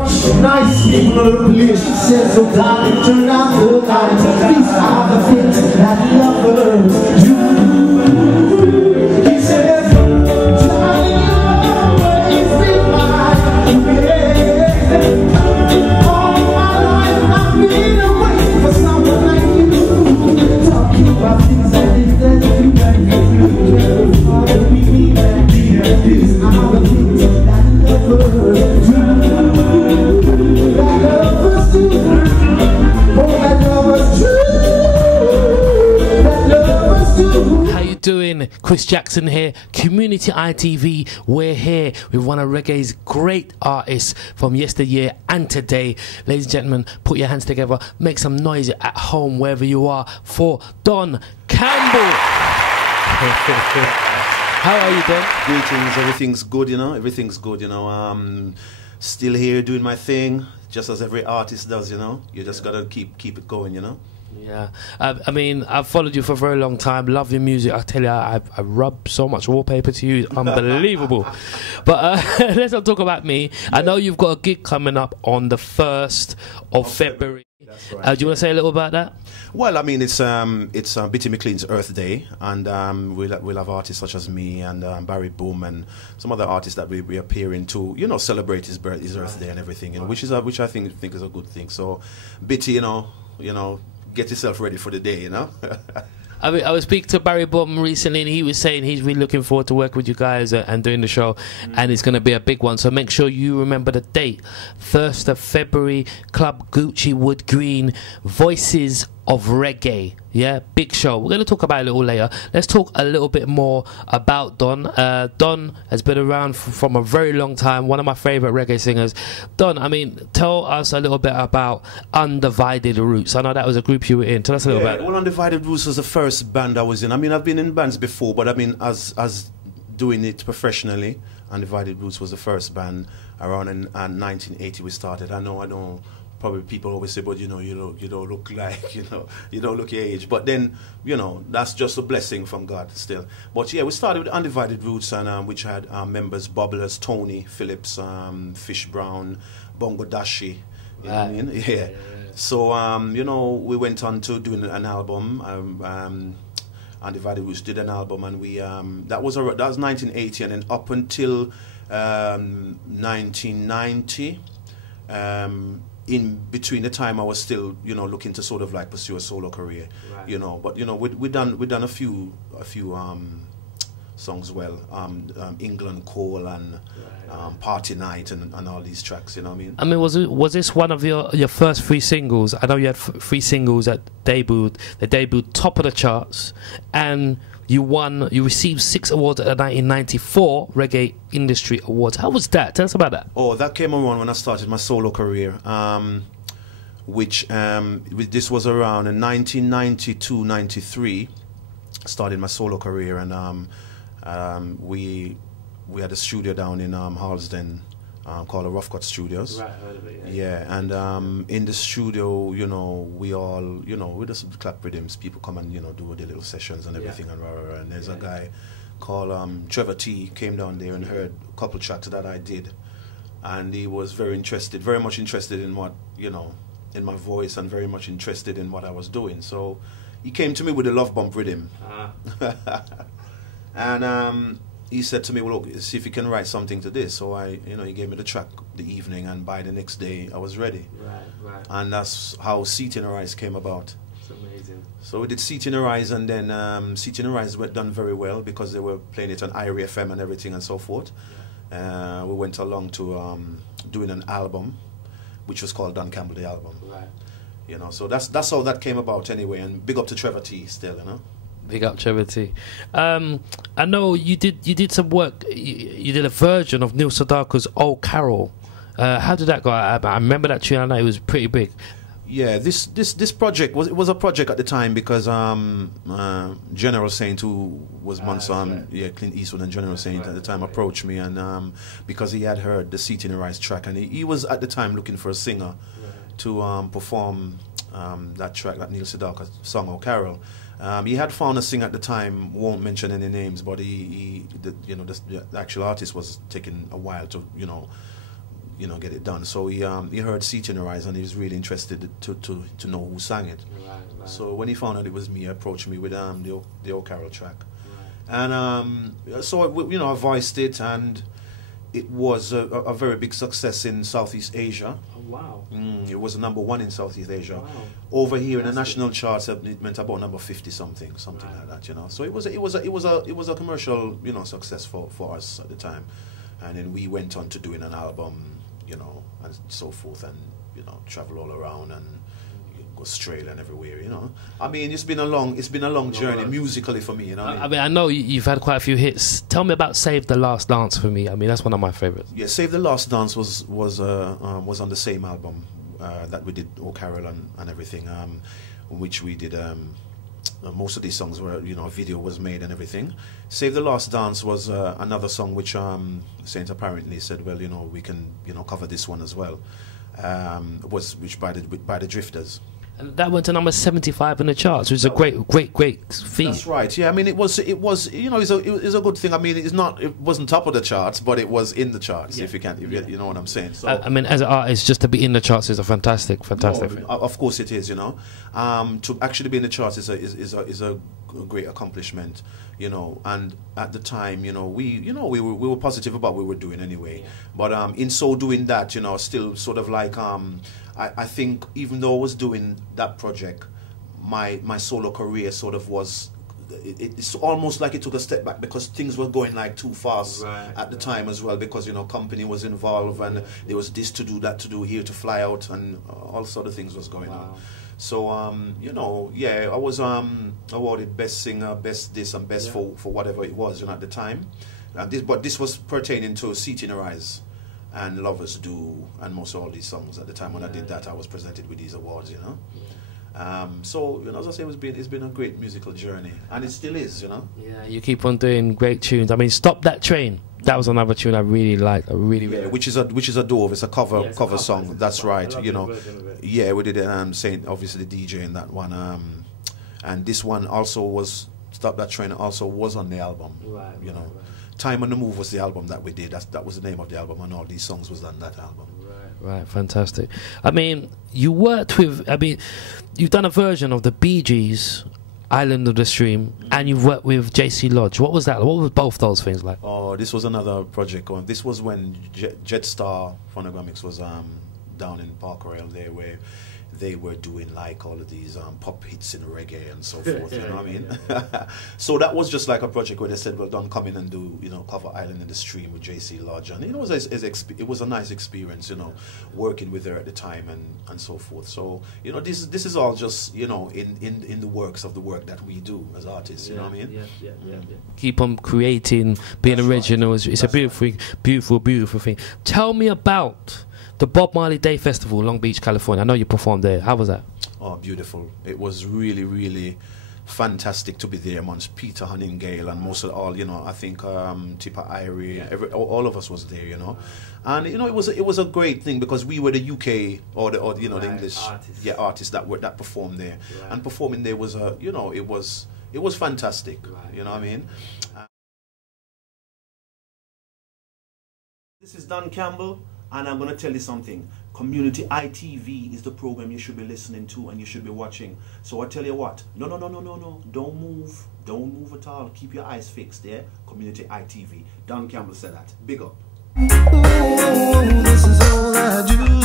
much nice people believe. She says, so darling, turn out the lights. These are the things that lovers do. He says, darling, you'll always be mine. All my life I've been waiting for someone like you. Talking about things that you can do. These are the things that lovers do. How you doing? Chris Jackson here, Community ITV. We're here with one of reggae's great artists from yesteryear and today. Ladies and gentlemen, put your hands together, make some noise at home, wherever you are, for Don Campbell. How are you, Don? Greetings, everything's good, you know, everything's good, you know. Still here doing my thing, just as every artist does, you know. You just gotta keep it going, you know. Yeah, I mean, I've followed you for a very long time. Love your music. I tell you, I rub so much wallpaper to you. It's unbelievable. But let's not talk about me. I know you've got a gig coming up on the 1st of February. That's right. Do you want to say a little about that? Well, I mean, it's Bitty Mclean's Earth Day, and we'll have artists such as me and Barry Boom and some other artists that we appearing to, you know, celebrate his Earth Day and everything, you know, which I think is a good thing. So, Bitty, you know, get yourself ready for the day, you know. I mean, I was speaking to Barry Boom recently, and he was saying he's really looking forward to working with you guys and doing the show, and it's going to be a big one. So make sure you remember the date, 1st of February, Club Gucci Wood Green, Voices of Reggae. Yeah, big show. We're going to talk about it a little later. Let's talk a little bit more about Don. Don has been around from a very long time, one of my favourite reggae singers. Don, I mean, tell us a little bit about Undivided Roots. I know that was a group you were in. Tell us a little bit. Well, Undivided Roots was the first band I was in. I mean, I've been in bands before, but I mean, as doing it professionally, Undivided Roots was the first band. Around in 1980 we started. I know. Probably people always say, but you know, you don't look like, you don't look your age. But then, you know, that's just a blessing from God still. But yeah, we started with Undivided Roots, and which had members Bubblers, Tony Phillips, Fish Brown, Bongo Dashi. You know what I mean? Yeah. So you know, we went on to doing an album. Undivided Roots did an album, and we that was 1980, and then up until 1990. In between the time I was still, you know, looking to sort of like pursue a solo career, you know. But you know, we done a few songs well, England Call and Party Night and all these tracks, you know what I mean? I mean, was this one of your first 3 singles? I know you had 3 singles that debuted. They debuted top of the charts, and you received 6 awards at the 1994 Reggae Industry Awards. How was that? Tell us about that. Oh, that came around when I started my solo career, which this was around in 1992-93. Started my solo career, and we had a studio down in Harlesden called the Rough Cut Studios. Right, heard of it, yeah. And in the studio, you know, we all, you know, we just clap rhythms. People come and, you know, do the little sessions and everything, and there's a guy called Trevor T came down there and heard a couple tracks that I did, and he was very much interested in what, you know, in my voice, and very much interested in what I was doing. So he came to me with a love bump rhythm, and he said to me, well, look, see if you can write something to this. So he gave me the track the evening, and by the next day I was ready. Right. And that's how Seat in the Rise came about. It's amazing. So we did Seat in the Rise, and then Seat in the Rise went done very well because they were playing it on Irie FM and everything and so forth. Yeah. We went along to doing an album, which was called Don Campbell the Album. Right. You know, so that's how that came about anyway. And big up to Trevor T still, you know. Big up Trevor T. I know you did some work. You did a version of Neil Sedaka's Old Carol. How did that go? I remember that tune. I know it was pretty big. Yeah, this project was a project at the time because General Saint, who was once Clint Eastwood, and General Saint at the time approached me, and because he had heard the Seat in the Rise track, and he was at the time looking for a singer to perform that track, that Neil Sedaka song Old Carol. He had found a singer at the time, won't mention any names, but the actual artist was taking a while to, you know, get it done. So he heard Seat in the Rise, and he was really interested to know who sang it. Right. So when he found out it was me, he approached me with the O'Carroll track. And so, you know, I voiced it, and it was a very big success in Southeast Asia. Oh, wow. It was #1 in Southeast Asia. Wow. Over here in the national charts, it meant about number 50 something like that, you know. So it was a commercial, you know, success for us at the time. And then we went on to doing an album, you know, and so forth, and, you know, travel all around and Australia and everywhere, you know. I mean, it's been a long journey musically for me, you know. I mean, I know you've had quite a few hits. Tell me about Save the Last Dance for me. I mean, that's one of my favorites. Yeah, Save the Last Dance was on the same album that we did O'Carroll and everything, which we did. Most of these songs were, you know, a video was made and everything. Save the Last Dance was another song which Saint apparently said, well, you know, we can, you know, cover this one as well. Which by the Drifters. And that went to number 75 in the charts, which is a great feat. That's right. Yeah, I mean, it was you know, it was a good thing. I mean, it wasn't top of the charts, but it was in the charts. Yeah. If you know what I'm saying. So, I mean, as an artist, just to be in the charts is a fantastic thing. Of course, it is. You know, to actually be in the charts is a great accomplishment. You know, and at the time, you know, we were positive about what we were doing anyway. Yeah. But in so doing that, you know, still sort of like I think even though I was doing that project, my solo career sort of was. It's almost like it took a step back because things were going like too fast at the time as well, because, you know, company was involved and there was this to do, that to do, here to fly out, and all sort of things was going on. So you know, yeah, I was awarded best singer, best this, and best for whatever it was, you know, at the time. But this was pertaining to Seat in the Rise and Lovers Do and most of all these songs at the time. When I did that, I was presented with these awards, you know. So, you know, as I say, it's been a great musical journey, and it still is, you know. Yeah, you keep on doing great tunes. I mean, Stop That Train. That was another tune I really liked. I really which is a Dove. It's a cover song. That's right. You know, yeah, we did it. Saying obviously the DJ in that one. And this one also was Stop That Train. Also was on the album. You know, Time on the Move was the album that we did. That was the name of the album, and all these songs was on that album. Right, fantastic. I mean, you worked with. I mean, you've done a version of the Bee Gees' Island of the Stream, and you've worked with JC Lodge. What was that? What was both those things like? Oh, this was another project going. This was when Jetstar Phonogramics was down in Park Royal there, where they were doing like all of these pop hits in reggae and so forth. You know what I mean? So that was just like a project where they said, "Well, don't come in and do, you know, cover Island in the Stream with JC Lodge," and you know, it was a nice experience, you know, working with her at the time and so forth. So, you know, this is all just, you know, in the works of the work that we do as artists. You know what I mean? Yeah. Keep on creating, being That's original. Right. It's a beautiful thing. Tell me about the Bob Marley Day Festival, Long Beach, California. I know you performed there. How was that? Oh, beautiful. It was really, really fantastic to be there amongst Peter Huntingale and most of all, you know, I think Tipper Irie, all of us was there, you know. And, you know, it was a great thing because we were the UK or you know, the English artists that performed there. And performing there was you know, it was fantastic. You know what I mean? This is Don Campbell. And I'm going to tell you something. Community ITV is the program you should be listening to and you should be watching. So I tell you what. No. Don't move. Don't move at all. Keep your eyes fixed there. Community ITV. Don Campbell said that. Big up. This is all I do.